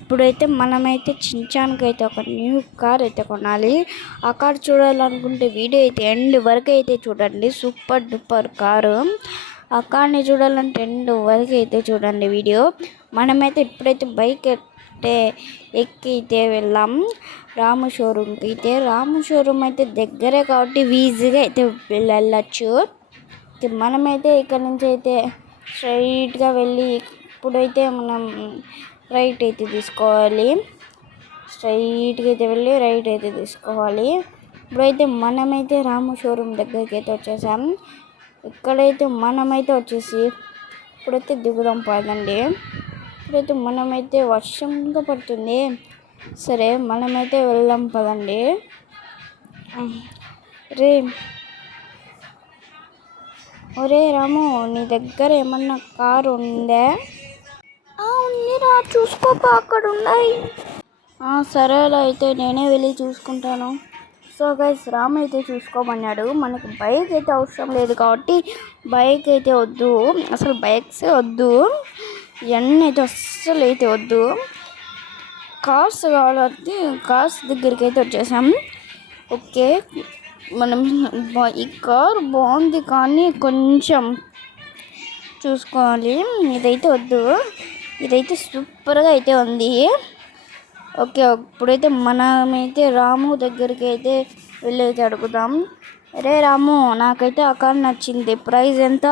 ఇప్పుడైతే మనమైతే చించాన్కి అయితే ఒక న్యూ కార్ అయితే కొనాలి. ఆ కార్ చూడాలనుకుంటే వీడియో అయితే ఎండ్ వరకు అయితే చూడండి. Super duper car. ఆ కార్ని చూడాలంటే ఎండ్ వరకు అయితే చూడండి వీడియో. మనమైతే ఇప్పుడైతే బైక్ అయితే ఎక్కితే వెళ్ళాం రాము షోరూమ్కి. అయితే రాము షోరూమ్ అయితే దగ్గరే కాబట్టి ఈజీగా అయితే వెళ్ళచ్చు. మనమైతే ఇక్కడ నుంచి అయితే స్ట్రైట్గా వెళ్ళి ఇప్పుడైతే మనం రైట్ అయితే తీసుకోవాలి. స్ట్రైట్గా అయితే వెళ్ళి రైట్ అయితే తీసుకోవాలి. ఇప్పుడైతే మనమైతే రాము షోరూమ్ దగ్గరికి అయితే వచ్చేసాం. ఇక్కడైతే మనమైతే వచ్చేసి ఇప్పుడైతే దిగుదాం పదండి. ఇప్పుడైతే మనమైతే వర్షంగా పడుతుంది. సరే మనమైతే వెళ్దాం పదండి. ఒరే రాము, నీ దగ్గర ఏమన్నా కారు ఉందా? ఉందిరా, చూసుకోపా, అక్కడ ఉన్నాయి. సరేలా, అయితే నేనే వెళ్ళి చూసుకుంటాను. సో గైస్, రాము అయితే చూసుకోమన్నాడు. మనకి బైక్ అయితే అవసరం లేదు కాబట్టి బైక్ అయితే వద్దు, అసలు బైక్సే వద్దు, ఇవన్నీ అయితే అస్సలు అయితే వద్దు. కార్స్ కావాలంటే కార్స్ దగ్గరికి అయితే వచ్చేసాం. ఓకే, మనం ఈ కార్ బాగుంది కానీ కొంచెం చూసుకోవాలి. ఇదైతే వద్దు, ఇదైతే సూపర్గా అయితే ఉంది. ఓకే, ఇప్పుడైతే మనమైతే రాము దగ్గరికి అయితే వెళ్ళైతే అడుగుదాం. అరే రాము, నాకైతే ఆ కార్ నచ్చింది. ప్రైస్ ఎంత?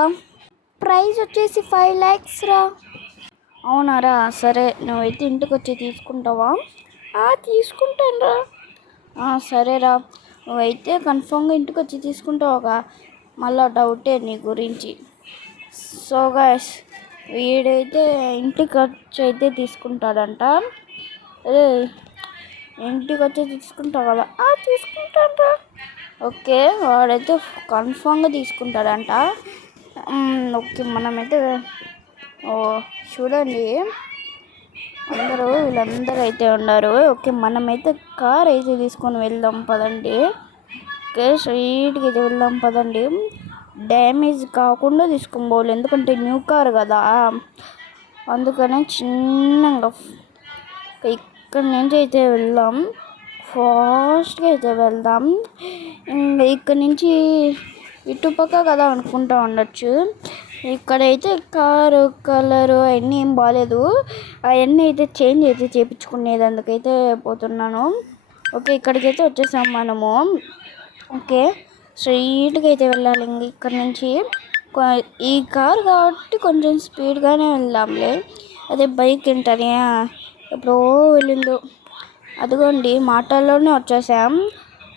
ప్రైస్ వచ్చేసి 5 lakhs రా. అవునారా, సరే నువ్వైతే ఇంటికి వచ్చి తీసుకుంటావా? తీసుకుంటాను రా. సరేరా, నువ్వైతే కన్ఫామ్గా ఇంటికి వచ్చి తీసుకుంటావుగా, మళ్ళీ డౌటే నీ గురించి. సో గైస్, వీడైతే ఇంటికి వచ్చి అయితే తీసుకుంటాడంట. అదే ఇంటికి వచ్చి తీసుకుంటావు కదా? తీసుకుంటాడంట. ఓకే, వాడైతే కన్ఫామ్గా తీసుకుంటాడంట. ఓకే, మనమైతే చూడండి, వీళ్ళందరూ అయితే ఉన్నారు. ఓకే, మనమైతే కార్ అయితే తీసుకొని వెళ్దాం పదండి. ఓకే, స్ట్రైట్గా అయితే వెళ్దాం పదండి. డ్యామేజ్ కాకుండా తీసుకొని పోవాలి, ఎందుకంటే న్యూ కార్ కదా, అందుకనే చిన్నగా ఇక్కడ నుంచి అయితే వెళ్దాం. ఫాస్ట్గా అయితే వెళ్దాం. ఇంకా ఇక్కడ నుంచి ఇటుపక్క కదా అనుకుంటూ ఉండొచ్చు. ఇక్కడైతే కారు కలరు అవన్నీ ఏం బాగాలేదు, అవన్నీ అయితే చేంజ్ అయితే చేయించుకునేది, అందుకైతే పోతున్నాను. ఓకే, ఇక్కడికైతే వచ్చేసాం మనము. ఓకే, స్ట్రైట్గా అయితే వెళ్ళాలి. ఇంక ఇక్కడ నుంచి ఈ కారు కాబట్టి కొంచెం స్పీడ్గానే వెళ్దాంలే. అదే బైక్ ఏంటనే ఎప్పుడో వెళ్ళిందో. అదిగోండి, మాటల్లోనే వచ్చేసాం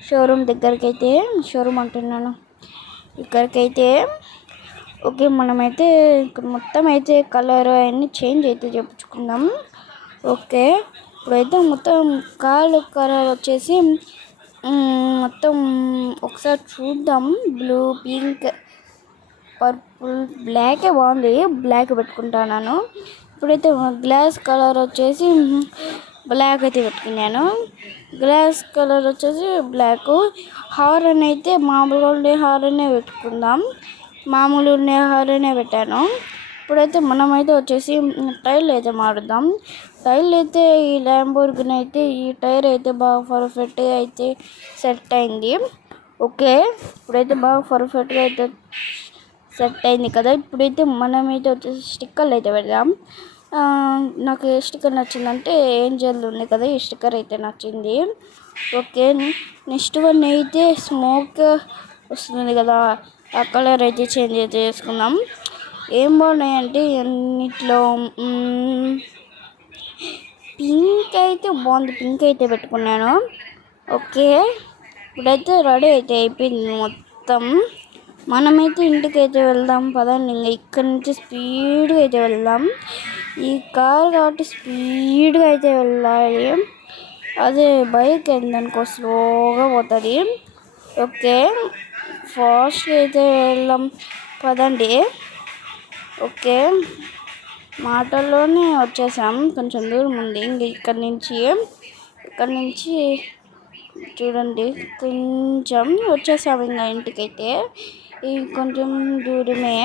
షోరూమ్ దగ్గరికి అయితే. షోరూమ్ అంటున్నాను, ఇక్కడికైతే. ఓకే, మనమైతే ఇక్కడ మొత్తం అయితే కలర్ అవన్నీ చేంజ్ అయితే చేయించుకుందాం. ఓకే, ఇప్పుడైతే మొత్తం కారు కలర్ వచ్చేసి మొత్తం ఒకసారి చూద్దాం. బ్లూ, పింక్, పర్పుల్, బ్లాకే బాగుంది, బ్లాక్ పెట్టుకుంటాను. ఇప్పుడైతే గ్లాస్ కలర్ వచ్చేసి బ్లాక్ అయితే పెట్టుకున్నాను. గ్లాస్ కలర్ వచ్చేసి బ్లాక్. హారన్ అయితే మామూలుగా ఉండే హారనే పెట్టుకుందాం. మామూలు ఉండే హారనే పెట్టాను. ఇప్పుడైతే మనమైతే వచ్చేసి టైర్లు అయితే మారుద్దాం. టైర్లు అయితే ఈ ల్యాంబోర్గిని అయితే ఈ టైర్ అయితే బాగా పర్ఫెక్ట్గా అయితే సెట్ అయింది. ఓకే, ఇప్పుడైతే బాగా పర్ఫెక్ట్గా అయితే సెట్ అయింది కదా. ఇప్పుడైతే మనమైతే వచ్చేసి స్టిక్కర్లు అయితే పెడదాం. నాకు ఏ స్టిక్కర్ నచ్చిందంటే ఏంజల్ ఉంది కదా, ఈ స్టిక్కర్ అయితే నచ్చింది. ఓకే, నెక్స్ట్ వన్ అయితే స్మోక్ వస్తుంది కదా, ఆ కలర్ అయితే చేంజ్ అయితే చేసుకుందాం. ఏం బాగున్నాయంటే అన్నిట్లో పింక్ అయితే బాగుంది, పింక్ అయితే పెట్టుకున్నాను. ఓకే, ఇప్పుడైతే రెడీ అయితే అయిపోయింది మొత్తం. మనమైతే ఇంటికి అయితే వెళ్దాం పదండి. ఇంకా ఇక్కడ నుంచి స్పీడ్గా అయితే వెళ్దాం. ఈ కార్ కాబట్టి స్పీడ్గా అయితే వెళ్ళాలి, అదే బైక్ ఏందనుకో స్లోగా పోతుంది. ఓకే, ఫాస్ట్గా అయితే వెళ్దాం పదండి. ఓకే, మాటల్లోనే వచ్చేసాం, కొంచెం దూరం ఉంది. ఇంక ఇక్కడ నుంచి చూడండి కొంచెం వచ్చేసాం ఇంకా ఇంటికైతే. ఇది కొంచెం దూరమే.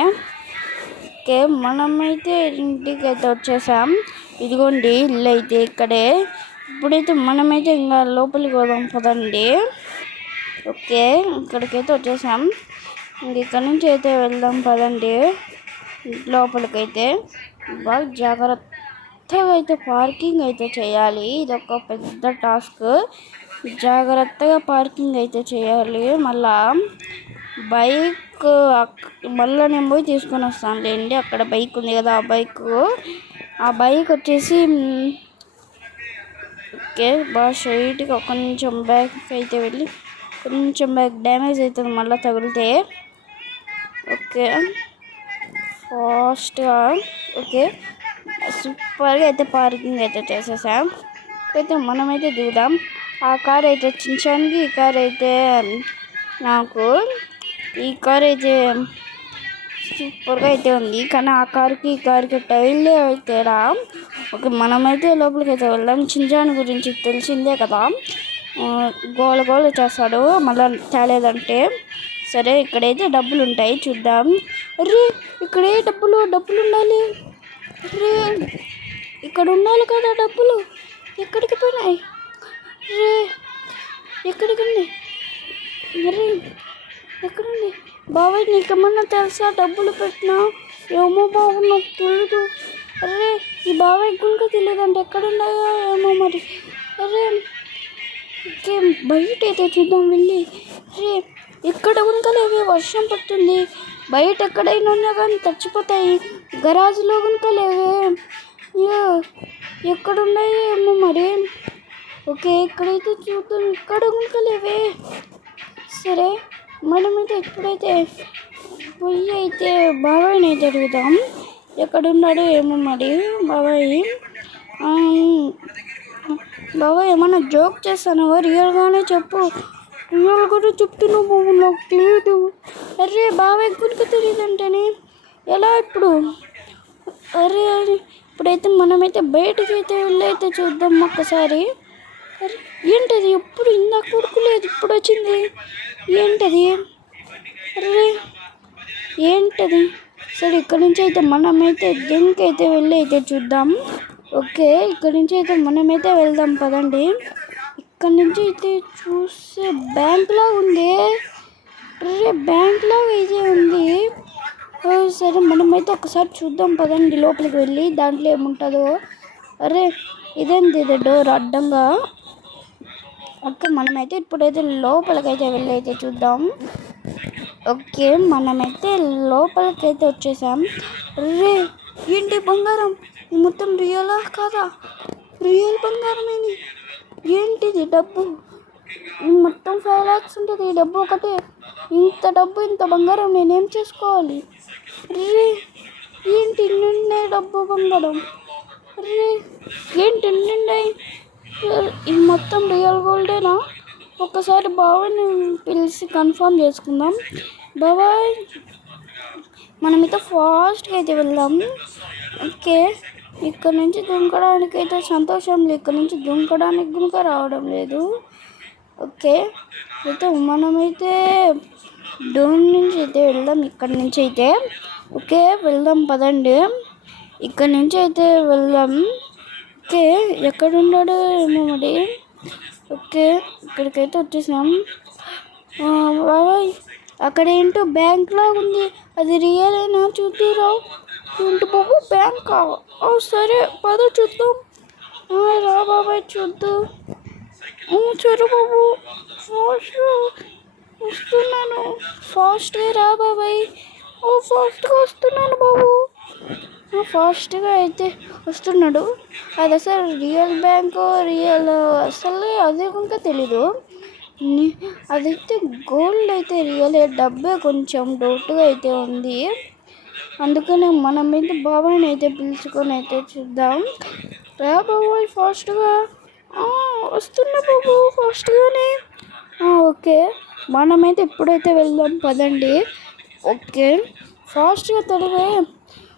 ఓకే, మనమైతే ఇంటికి అయితే వచ్చేసాం. ఇదిగోండి ఇల్లు అయితే ఇక్కడే. ఇప్పుడైతే మనమైతే ఇంకా లోపలికి పోదాం పదండి. ఓకే, ఇక్కడికైతే వచ్చేసాం. ఇక్కడ నుంచి అయితే వెళ్దాం పదండి లోపలికైతే. బాగా జాగ్రత్తగా అయితే పార్కింగ్ అయితే చేయాలి. ఇది ఒక పెద్ద టాస్క్. జాగ్రత్తగా పార్కింగ్ అయితే చేయాలి. మళ్ళా బైక్ మళ్ళీ నేను పోయి తీసుకొని వస్తానులేండి. అక్కడ బైక్ ఉంది కదా, ఆ బైక్ వచ్చేసి ఓకే బాగా స్ట్రైట్గా కొంచెం బ్యాక్ అయితే వెళ్ళి కొంచెం బ్యాక్ డ్యామేజ్ అవుతుంది మళ్ళీ తగిలితే. ఓకే ఫాస్ట్గా. ఓకే సూపర్గా అయితే పార్కింగ్ అయితే చేసేసాం. అయితే మనమైతే దిగుదాం. ఆ కార్ అయితే చించానికి, ఈ కార్ అయితే నాకు. ఈ కార్ అయితే సూపర్గా అయితే ఉంది, కానీ ఆ కార్కి ఈ కార్కి టైర్లే తేడా. ఓకే మనమైతే లోపలికి అయితే వెళ్దాం. చించాన్ గురించి తెలిసిందే కదా, గోల చేస్తాడు మళ్ళీ తేలేదంటే. సరే ఇక్కడైతే డబ్బులు ఉంటాయి చూద్దాం. అరే ఇక్కడే డబ్బులు ఉండాలి. అరే ఇక్కడ ఉండాలి కదా డబ్బులు. ఎక్కడికి పోయినాయి? అరే ఎక్కడికి ఉంది? అరే ఎక్కడుంది? బాబాయ్ నీకేమన్నా తెలుసా? డబ్బులు పెట్టినా ఏమో బాబు నాకు తెలియదు. అరే ఈ బాబాయ్ గుంక తెలియదంటే ఎక్కడున్నాయో ఏమో మరి. అరే ఓకే బయట అయితే చూద్దాం వెళ్ళి. అరే ఎక్కడ గుంకలేవి, వర్షం పడుతుంది. బయట ఎక్కడైనా ఉన్నా కానీ చచ్చిపోతాయి. గరాజులో గుంకలేవే, ఎక్కడున్నాయో ఏమో మరి. ఓకే ఇక్కడైతే చూద్దాం, ఇక్కడ గుంకలేవే. సరే మనమైతే ఎప్పుడైతే పోయి అయితే బాబాయ్ని అయితే అడుగుదాం ఎక్కడున్నాడో ఏమో మరి. బాబాయ్ ఏమన్నా జోక్ చేస్తానవా? రియల్గానే చెప్పు. రియల్గానే చెప్తున్నావు బాబు, నాకు తెలియదు. అరే బాబాయ్ గురికి తెలియదంటేనే ఎలా ఇప్పుడు? అరే ఇప్పుడైతే మనమైతే బయటకి అయితే వెళ్ళి అయితే చూద్దాం ఒక్కసారి. అరే ఏంటది? ఎప్పుడు ఇందాక కొడుకులేదు, ఇప్పుడు వచ్చింది ఏంటది? అరే ఏంటది? సరే ఇక్కడ నుంచి అయితే మనమైతే దీనికి అయితే వెళ్ళి అయితే చూద్దాం. ఓకే ఇక్కడ నుంచి అయితే మనమైతే వెళ్దాం పదండి. ఇక్కడ నుంచి అయితే చూస్తే బ్యాంక్ లాగా ఉంది. అరే బ్యాంక్ లాగా అయితే ఉంది. సరే మనమైతే ఒకసారి చూద్దాం పదండి లోపలికి వెళ్ళి, దాంట్లో ఏముంటుందో. అరే ఇదేంటి ఇది డోర్ అడ్డంగా? ఓకే మనమైతే ఇప్పుడైతే లోపలికైతే వెళ్ళి అయితే చూద్దాం. ఓకే మనమైతే లోపలికైతే వచ్చేసాం. రే ఏంటి బంగారం? మొత్తం రియలా కాదా? రియల్ బంగారమేని? ఏంటిది డబ్బు? మొత్తం 5 lakhs ఉంటుంది ఈ డబ్బు ఒకటే. ఇంత డబ్బు ఇంత బంగారం నేనేం చేసుకోవాలి? రే ఏంటి నిన్నే డబ్బు బంగారం? రే ఏంటి నిండాయి? ఈ మొత్తం రియల్ గోల్డేనా? ఒక్కసారి బాబాయ్ని పిలిచి కన్ఫర్మ్ చేసుకుందాం. బాబాయ్ మనమైతే ఫాస్ట్గా అయితే వెళ్దాం. ఓకే ఇక్కడ నుంచి దుంకడానికి అయితే సంతోషం లేదు, ఇక్కడ నుంచి దుంకడానికి గుంక రావడం లేదు. ఓకే అయితే మనమైతే డోన్ నుంచి అయితే వెళ్దాం, ఇక్కడ నుంచి అయితే. ఓకే వెళ్దాం పదండి, ఇక్కడ నుంచి అయితే వెళ్దాం. ఓకే ఎక్కడున్నాడో ఏమో మరి. ఓకే ఇక్కడికైతే వచ్చేసాం. బాబాయ్ అక్కడ ఏంటో బ్యాంక్ లాగా ఉంది, అది రియలేనా? చూద్దురావు. ఏంటి బాబు బ్యాంకా? సరే పద చూద్దాం. రా బాబాయ్ చూద్దు. సరే బాబు ఫాస్ట్గా వస్తున్నాను. ఫాస్ట్గా రా బాబాయ్. ఫాస్ట్గా వస్తున్నాను బాబు. ఫాస్ట్గా అయితే వస్తున్నాడు. అది అసలు రియల్ బ్యాంకు రియల్ అసలు అదే ఇంకా తెలీదు. అదైతే గోల్డ్ అయితే రియల్, డబ్బే కొంచెం డౌట్గా అయితే ఉంది. అందుకనే మనం అయితే బాబాయ్ని అయితే పిలుచుకొని అయితే చూద్దాం. రా బాబాయ్ ఫాస్ట్గా. వస్తున్నా బాబు ఫాస్ట్గానే. ఓకే మనమైతే ఇప్పుడైతే వెళ్దాం పదండి. ఓకే ఫాస్ట్గా తొడవే.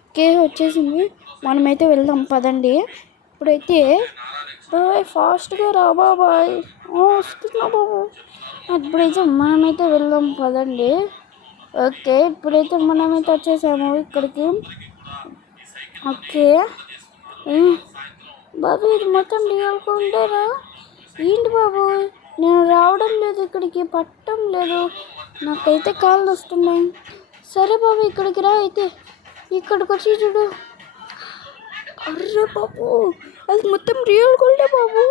ఓకే వచ్చేసింది, మనమైతే వెళ్దాం పదండి. ఇప్పుడైతే బాబాయ్ ఫాస్ట్గా రా బాబాయ్. వస్తున్నా బాబు. ఇప్పుడైతే మనమైతే వెళ్దాం పదండి. ఓకే ఇప్పుడైతే మనమైతే వచ్చేసాము ఇక్కడికి. ఓకే బాబు ఇది మొత్తం రియల్ కొంటారా ఏంటి బాబు? నేను రావడం లేదు, ఇక్కడికి పట్టడం లేదు, నాకైతే కాళ్ళు వస్తున్నాయి. సరే బాబు ఇక్కడికి రా, అయితే ఇక్కడికి వచ్చి చూడు. అర్రే బాబు అది మొత్తం రియల్ గోల్డే బాబు.